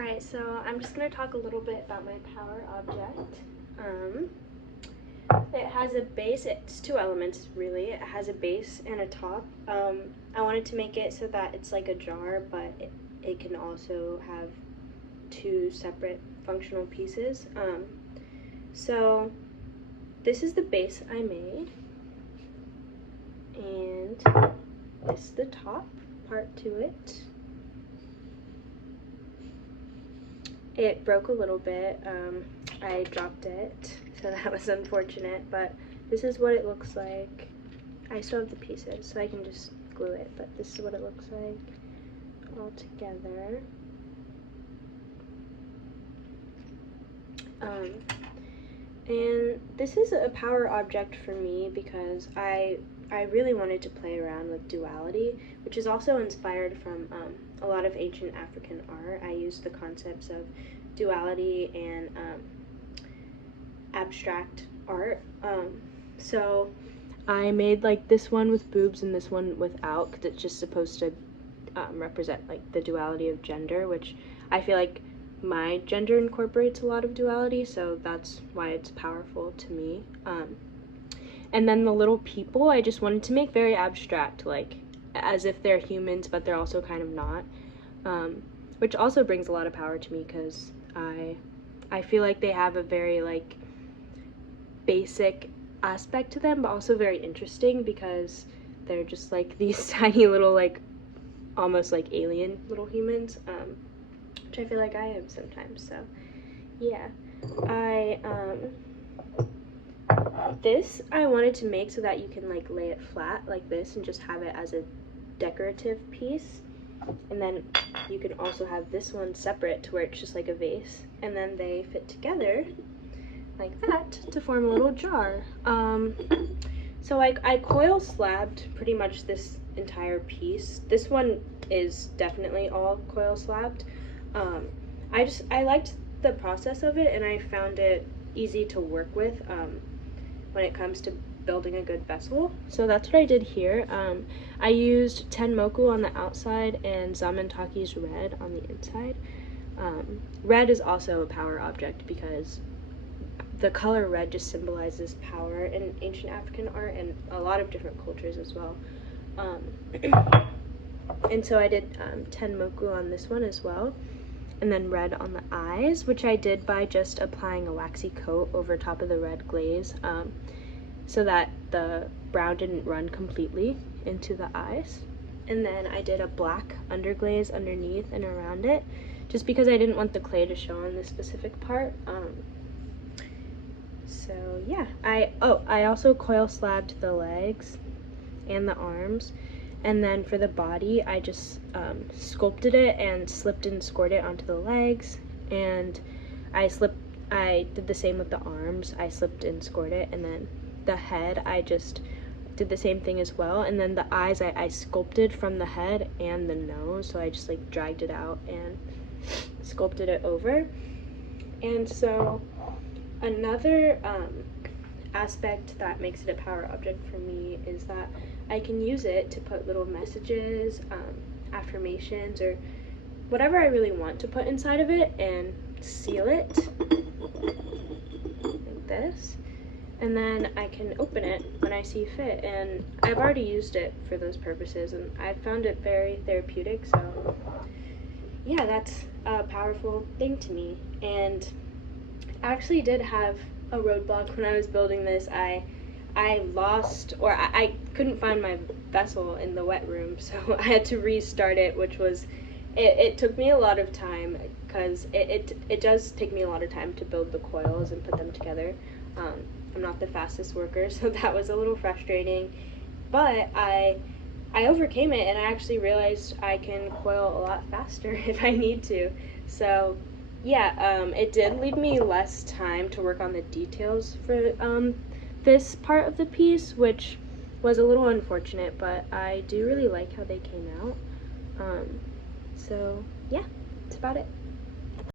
Alright, so I'm just going to talk a little bit about my power object. It has a base, it's two elements really. It has a base and a top. I wanted to make it so that it's like a jar, but it can also have two separate functional pieces. So this is the base I made, and this is the top part to it. It broke a little bit. I dropped it, so that was unfortunate, but this is what it looks like. I still have the pieces, so I can just glue it, but this is what it looks like all together. And this is a power object for me because I really wanted to play around with duality, which is also inspired from a lot of ancient African art. I used the concepts of duality and abstract art. So I made like this one with boobs and this one without, because it's just supposed to represent like the duality of gender, which I feel like my gender incorporates a lot of duality, so that's why it's powerful to me. And then the little people, I just wanted to make very abstract, like as if they're humans, but they're also kind of not, which also brings a lot of power to me because I feel like they have a very like basic aspect to them, but also very interesting because they're just like these tiny little like almost like alien little humans, which I feel like I am sometimes. So yeah, this I wanted to make so that you can like lay it flat like this and just have it as a decorative piece, and then you can also have this one separate to where it's just like a vase, and then they fit together like that to form a little jar. So I coil slabbed pretty much this entire piece. This one is definitely all coil slabbed. I liked the process of it, and I found it easy to work with when it comes to building a good vessel. So that's what I did here. I used Tenmoku on the outside and Zamentaki's red on the inside. Red is also a power object because the color red just symbolizes power in ancient African art and a lot of different cultures as well. And so I did Tenmoku on this one as well, and then red on the eyes, which I did by just applying a waxy coat over top of the red glaze, so that the brown didn't run completely into the eyes. And then I did a black underglaze underneath and around it, just because I didn't want the clay to show on this specific part. So yeah, I also coil slabbed the legs and the arms, and then for the body I just sculpted it and slipped and scored it onto the legs, and I did the same with the arms. I slipped and scored it, and then the head I just did the same thing as well, and then the eyes I sculpted from the head and the nose, so I just like dragged it out and sculpted it over. And so another aspect that makes it a power object for me is that I can use it to put little messages, affirmations, or whatever I really want to put inside of it, and seal it like this, and then I can open it when I see fit. And I've already used it for those purposes, and I found it very therapeutic. So yeah, that's a powerful thing to me. And I actually did have a roadblock when I was building this. I lost, or I couldn't find my vessel in the wet room, so I had to restart it, which was, it took me a lot of time, because it does take me a lot of time to build the coils and put them together. I'm not the fastest worker, so that was a little frustrating, but I overcame it, and I actually realized I can coil a lot faster if I need to. So yeah, it did leave me less time to work on the details for this part of the piece, which was a little unfortunate, but I do really like how they came out. So yeah, that's about it.